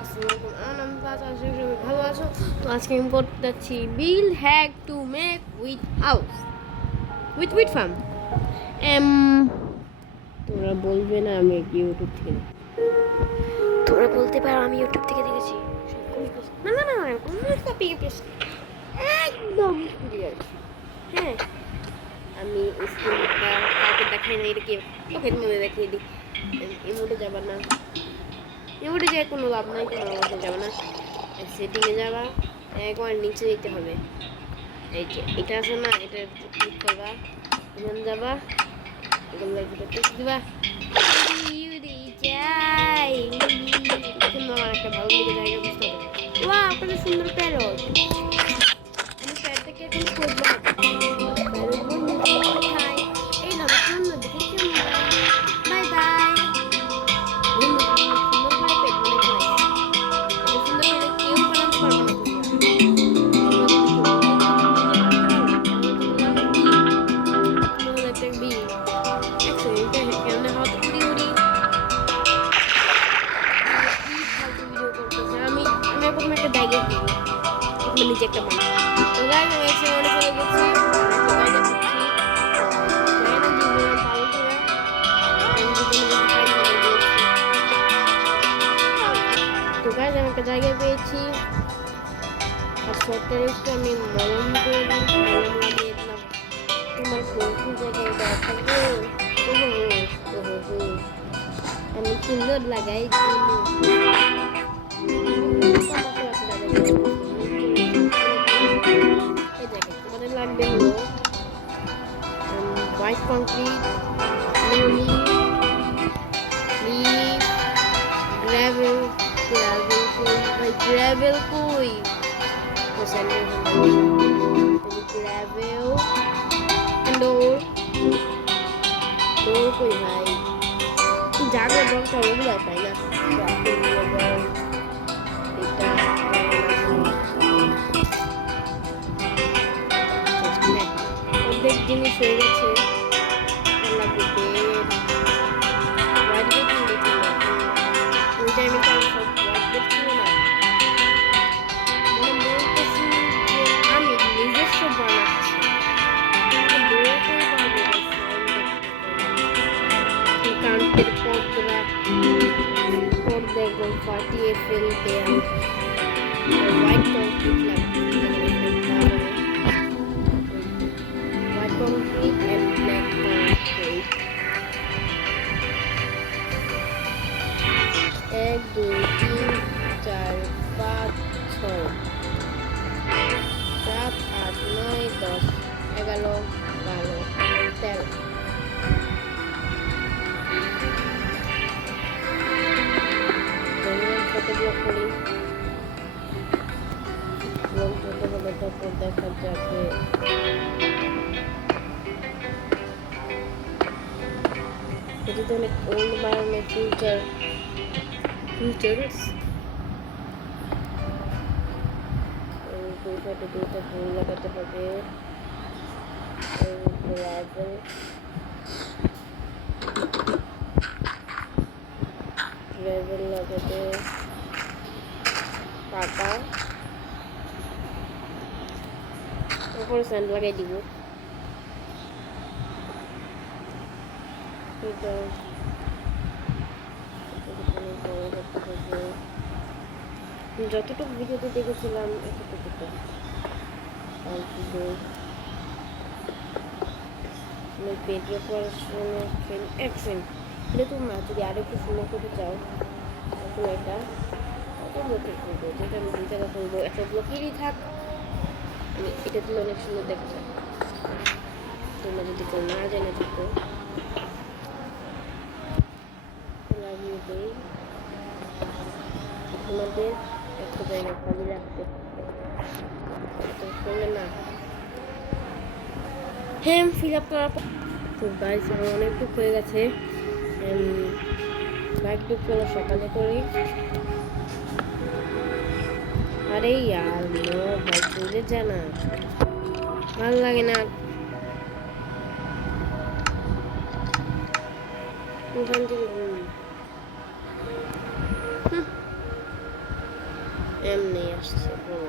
আসসালামু আলাইকুম আমি পাঁচ আশা করি ভালো আছো। তো আজকে আমি করতে যাচ্ছি bill hack to make with house with farm. এম তোমরা বলবে না আমি ইউটিউব থেকে, তোমরা বলতে পারো আমি ইউটিউব থেকে দেখেছি। না না না কোনো কপি পেস্ট একদম ক্লিয়ার। হ্যাঁ আমি স্ক্রিনটা কাউকে দেখাই না, এটা কি ওকে তুমি দেখিয়ে দিই। ইমোটে যাবা না, ইমোটে যায় কোনো লাভ নাই, কোনো অবস্থা যাবে না। সেটিংয়ে যাবা, একবার নিচে যেতে হবে, এই যে এটা আছে না, এটা ক্লিক করবা, এখানে যাবা, এগুলো টিক দিবা। যাই কিন্তু আমার একটা ভালো দিকে জায়গা বুঝতে হবে। ওয়া আপনাদের সুন্দর প্যারট, আমি প্যারটটাকে এখন খুঁজবো। প্যারট বন্ধু কোথায়? এই না সুন্দর দেখে কেমন, বাই বাই। সুন্দর করে পেট বানাই, সুন্দর করে কেউ বানাতে পারবে না তোমরা। একটা বি একশো এটা কেমন হাত উড়ি উড়ি ভিডিও করতেছে। আমি আমি প্রথমে একটা জায়গা কিনি, প্রথমে নিচে একটা বানাই। তো গাইস আমি এসে মনে চলে গেছি, জায়গা করছি জায়গা জীবন পাবো কিনা। তো গাইস আমি একটা জায়গা পেয়েছি, আর সরকারি আমি মলম করে দিই, মলম লাগিয়ে দিলাম। তোমার কোন জায়গায় দেখাবো? আমি সুন্দর লাগাই তোমাদের লাগবে হলো হোয়াইট কংক্রিট, গ্রাভেল, গ্রাভেল কই গ্রাভেল ডোর, ডোর কই ভাই, জায়গা দরকার ওগুলো তাই না। অর্ধেক জিনিস হয়ে গেছে, লাগবে বেড, হোয়াইট বেড দেখি না ওই টাইমে তো আমি সব হোয়াইট বেড ছিল না। মানে বলতেছি যে আমি নিজস্ব বানাচ্ছি, কান্তের পর্দা পর্দা একদম ফাটিয়ে ফেলতে হোয়াইট কংক্রিট লাগবে, white concrete and black concrete. 1 2 3 4 5 6 7 8 9 10 11 12 13 কত ব্লক করি ব্লক যত হলে তারপর দেখা যাবে। এটি তো অনেক ওল্ড বানানোর ফিউচার্স। দুই সাইডে দুইটা ফুল লাগাতে হবে, গ্রাভেল লাগাতে পাতা, তারপরে স্যান্ড লাগাই দিব। এটা যতটুকু ভিডিওতে দেখেছিলাম এতটুকু পেটের পড়াশোনা অ্যাকসেন্ট এটা তোমরা যদি আরো একটু সুন্দর করতে চাও তখন এটা ব্লকে করবো, যেটা আমি 2 জায়গা করবো, একটা ব্লকেরই থাক, আমি এটা তুলে অনেক সুন্দর দেখা যায়। তোমরা যদি কেউ না জেনে থাকো লাগিয়ে দেই, তোমাদের একটা জায়গা খালি রাখতে করলে না। হ্যাঁ ফিল আপ করার পর তো গাইস আমার অনেকটুকু হয়ে গেছে। বাইকটুক চলো সকালে করি। আরে ইয়ার ভাই চলে জানা ভালো লাগে না, ওখান থেকে এমনি আসছে বড়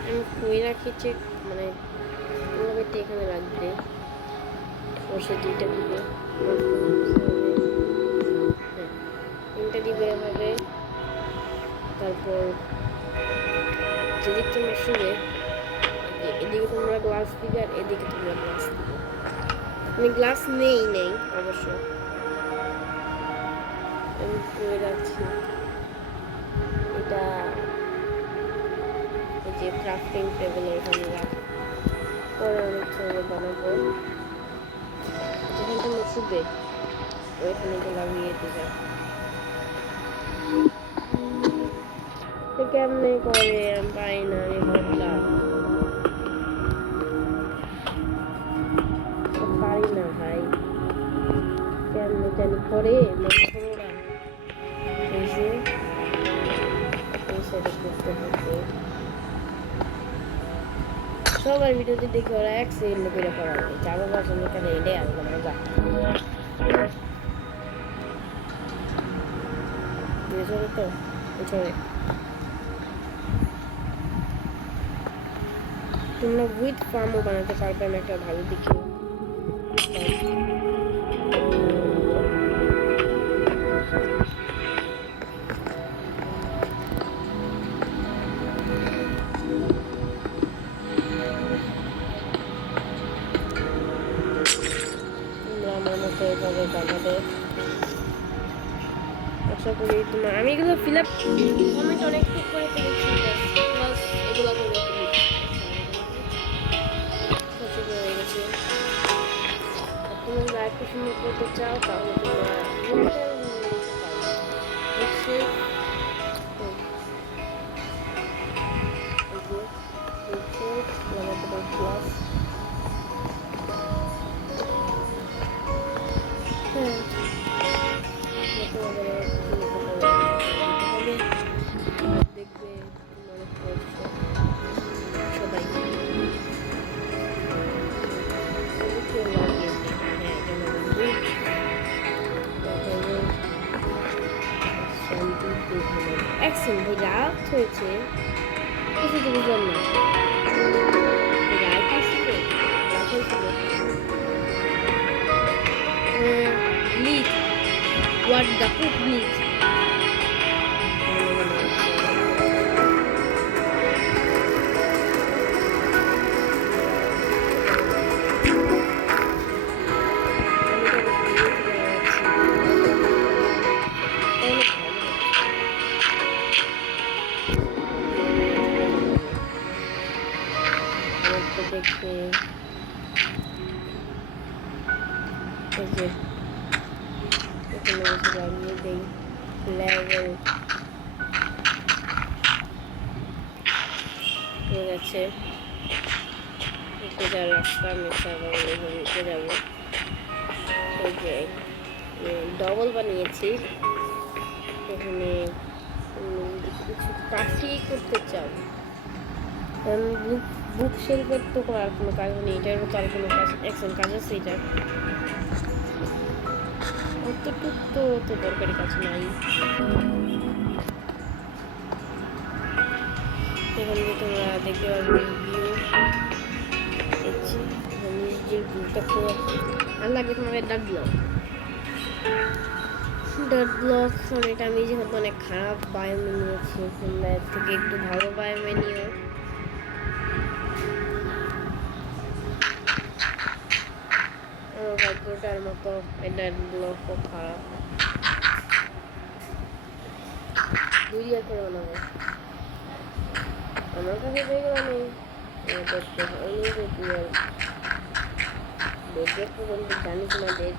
আমি কই রাখি চেক মানে কিভাবে এখানে রাখবে সে দুইটা দিবে হ্যাঁ তিনটা দিবে এভাবে তারপর যেদিক তোমরা শুবে এদিকে তোমরা গ্লাস দিবে আর এদিকে তোমরা গ্লাস দিবে আমি গ্লাস নেই অবশ্য আমি করে রাখছি এটা এই যে ক্রাফটিং টেবিল এখানে রাখ পরে অনেক সময় বানাবো যেখানে তোমরা শুবে ওইখানে লাগিয়ে দেবে কেমনে করে আমি পাই না আমি ভাবলাম পারি না ভাই কেমনে জানি করে ওরা এসে সেটা করতে হবে সবার ভিডিওতে দেখি ওরা এক সেকেন্ড করে করা যায় যাবো পছন্দ করে এটাই আসবো মজা বুঝলো তো বুঝবে তোমরা উইথ ফার্মও বানাতে পারবে আমি একটা ভালো দিকে আমার মতো এভাবে বানাবে আশা করি তোমার আমি এগুলো ফিল আপ কমেন্ট অনেক ঠিক করে ফেলেছি প্লাস এগুলো করে হয়ে গেছে তোমরা একটু সুন্দর করতে চাও তাহলে তোমরা প্লাস দেখবে সবাই অ্যাকশন ভাই রাত হয়েছে কিছু তো বুঝলাম না রাত আসছে রাত হয়েছিল bleach what the cook bleach দেখতে এই যে এখানে লাগিয়ে দেই লেভেল হয়ে গেছে যা রাস্তা আমি উঠে যাবো এই যে ডবল বানিয়েছি এখানে কিছু পাখি করতে চাও বুক শেলফের তো করার কোনো কাজ নেই এটারও তো আর কোনো কাজ অ্যাকশন কাজ আছে এটার অতটুক তো দরকারি কাজ নাই এখানে তোমরা দেখতে পাবে ভিউ দেখছি নিজের ভিউটা খুব আর লাগে তোমাদের ডাট ব্লক এটা আমি যেহেতু অনেক খারাপ বায়োমে নিয়েছি তোমরা এর থেকে একটু ভালো বায়োমে নিও ভাগ্যটার মতো এটার ব্লকও খারাপ দুইয়া করে বানাবো আমার কাছে যেগুলো নেই দেখতে অনেক দেখে পর্যন্ত জানি তোমাদের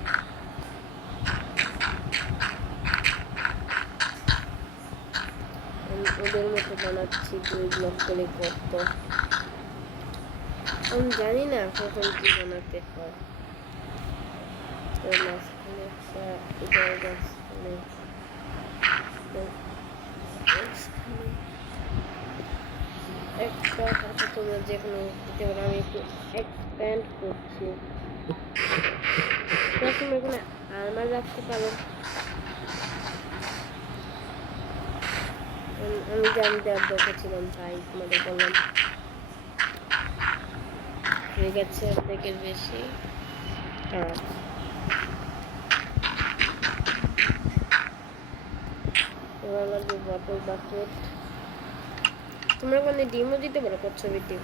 ওদের মতো বানাচ্ছি 2 ব্লক করে করতো আমি জানি না কখন কি বানাতে হয় মাঝখানে একটা গাছখানে একটা হাতে তোমরা যে কোনো দিতে পারো আমি একটু এক্সপ্যান্ড করছি তোমরা এখানে আর্মার রাখতে পারো আমি জানতে দেখেছিলাম তাই তোমাদের বললাম। হয়ে গেছে অর্ধেকের বেশি। এবার লাগবে বটল বাকেট। তোমরা মানে ডিমও দিতে পারো কচ্ছপের ডিম।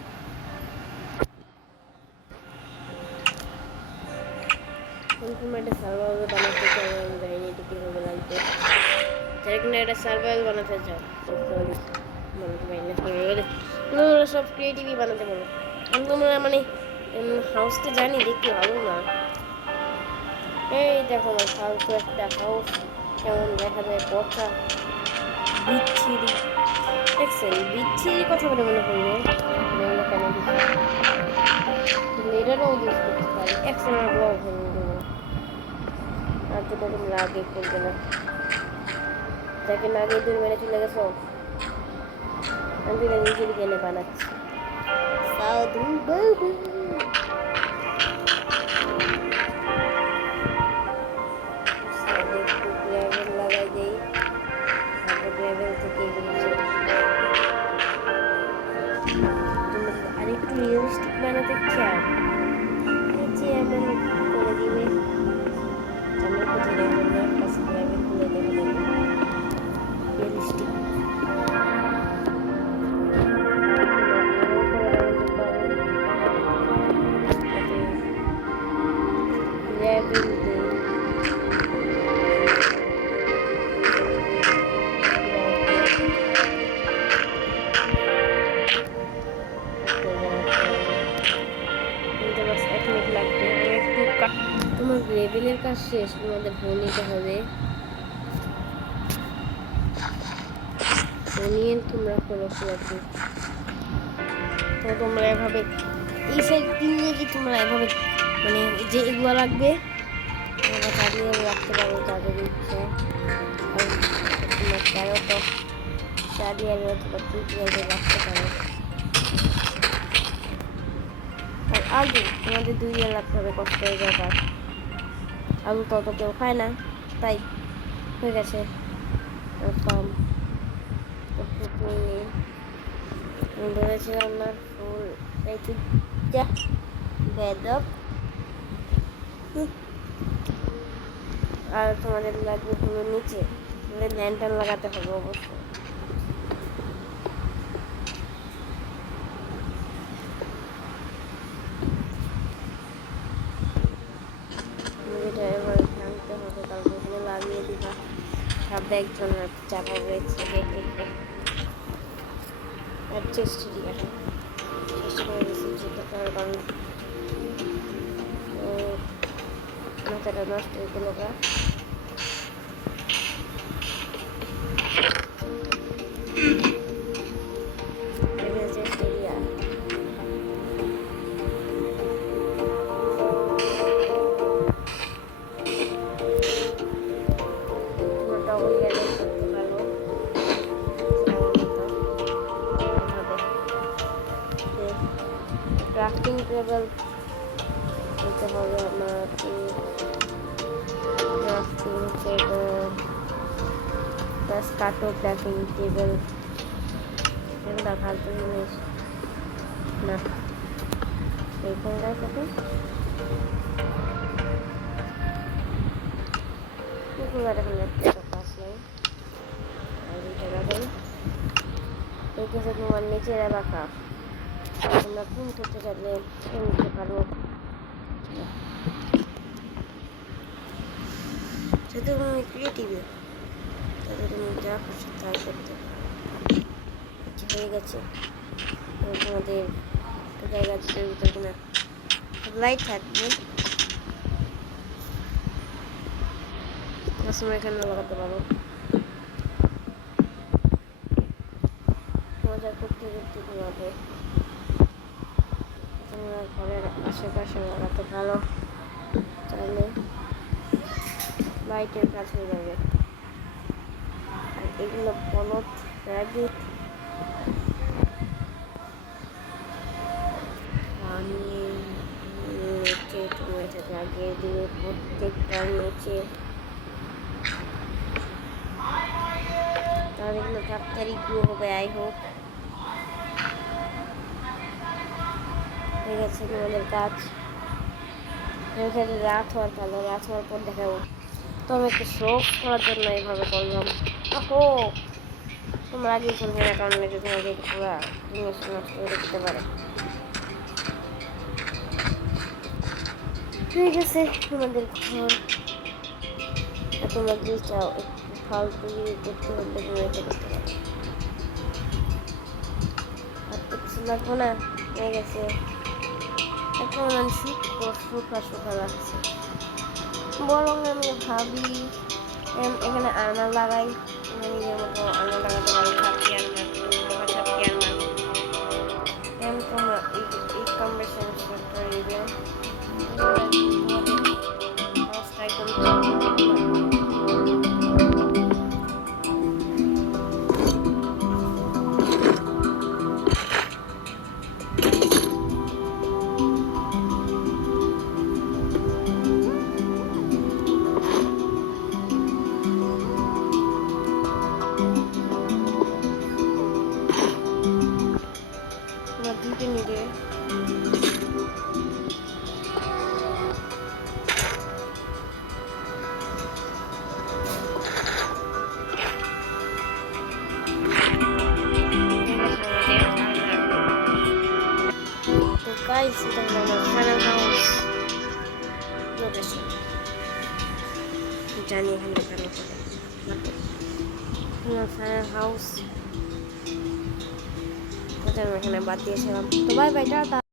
তোমরা একটা সার্ভাইভাল বানাতে চাও, আমি জানি না এটা কীভাবে লাগবে। যারা কিনা একটা সার্ভাইভাল বানাতে চাও বানাতে পারি না, তোমরা সব ক্রিয়েটিভই বানাতে পারো। কারণ তোমরা মানে হাউসটা জানি দেখতে ভালো না। এই দেখো আমার ফালতু একটা হাউস কেমন দেখা যায়, পচা বিচ্ছিরি। দেখছেন বিচ্ছিরি কথা বলে মনে করলো কেন এটারও ইউজ করতে পারি। একসময় ব্লগ ভেঙে দেবো আর যেটা তোমরা আগে করবে না, যাকে না আগে দূর মেরে চলে গেছো আমি তো নিজের গেলে বানাচ্ছি সাধু বাবু। লাগাই দেই লেভেল থেকে আর একটু রিয়েলিস্টিক বানাতে চাও নিচে এমন করে দিবে আমি কোথায় লেভেল না কাছে লেভেল খুলে দেখা দেবো রিয়েলিস্টিক। লেভেল তোমার লেভেলের কাজ শেষ, তোমাদের ফোন নিতে হবে। নিয়ে তোমরা করো পুরোপুরি। তো তোমরা এভাবে এই সাইড দিয়ে কি তোমরা এভাবে মানে যে এগুলো লাগবে তোমরা চালিয়ে রাখতে পারো তাদের ইচ্ছা। আর তোমরা ক্যারোটও চালিয়ে অথবা টুকরিয়ে রাখতে পারো। আর আলু তোমাদের 2 ইয়ার রাখতে হবে, কষ্টের ব্যাপার। আলু তত কেউ খায় না, তাই হয়ে গেছে ফার্ম। ধরেছিলাম না ফুল বেদক। আর তোমাদের লাগবে হলো নিচে ল্যান্টার্ন লাগাতে হবে অবশ্যই। এটা এবার ভাঙতে হবে, তারপর ওখানে লাগিয়ে দিবা। সামনে একজন চাপা রয়েছে চেষ্টা করে দিয়েছি যেতে পারে, কারণ মাথাটা নষ্ট হয়ে গেল। ক্রাফটিং টেবিল নিতে হবে আমাকে। ক্রাফটিং টেবিল প্লাস কাটো ক্রাফটিং টেবিল এগুলো ফালতু জিনিস না। এইখানকার সাথে পাস নাই আর এইটা রাখেন। এই কেসে তোমার নিচে রাখা তোমরা কোন করতে চাইলে নিতে পারো। যদি তুমি ক্রিয়েটিভে তাহলে তুমি যা খুশি তাই করতে হয়ে গেছে। তোমাদের জায়গা ভিতরে কিনা লাইট থাকবে, তোমরা এখানে লাগাতে পারো। মজা করতে করতে তোমাদের তোমরা ঘরের আশেপাশে লাগাতে পারো, তাহলে লাইটের কাজ হয়ে যাবে। আর এগুলো বলদ র্যাবিট নিচে তোমরা এটা লাগিয়ে দিবে প্রত্যেকটার নিচে। তাহলে এগুলো তাড়াতাড়ি গ্রো হবে। আই হোপ হয়ে গেছে আমাদের কাজ। এখানে রাত হওয়ার পালো, রাত হওয়ার পর দেখাবো। তো আমি একটু শখ করার জন্য এইভাবে করলাম। ওহো, তোমরা আগেই করবে না, কারণ এটা তোমাকে পুরো জিনিস নষ্ট করে দিতে পারে। ঠিক আছে, তোমাদের ঘর। তোমরা যদি চাও একটু ফালতু করতে হলে তোমরা এটা করতে পারো। আর তো কিছু লাগবো না, হয়ে গেছে। একটা মনে শুকা শুকা লাগছে। বরং আমি ভাবি এখানে আয়না লাগাই, নিজের মতো আয়না লাগাতে পারি। ছাপকি আয়না, ছাপকি আয়না। তোমরা এই কম্বিনেশন করে দিবে। দুটো নিবে। তো গাইস, এটা হলো আমার ফাইনাল হাউস লোকেশন। জানি এখানে কেন করে আমার ফাইনাল হাউস। এখানে বাদ দিয়েছিলাম। তো বাই বাই, টাটা।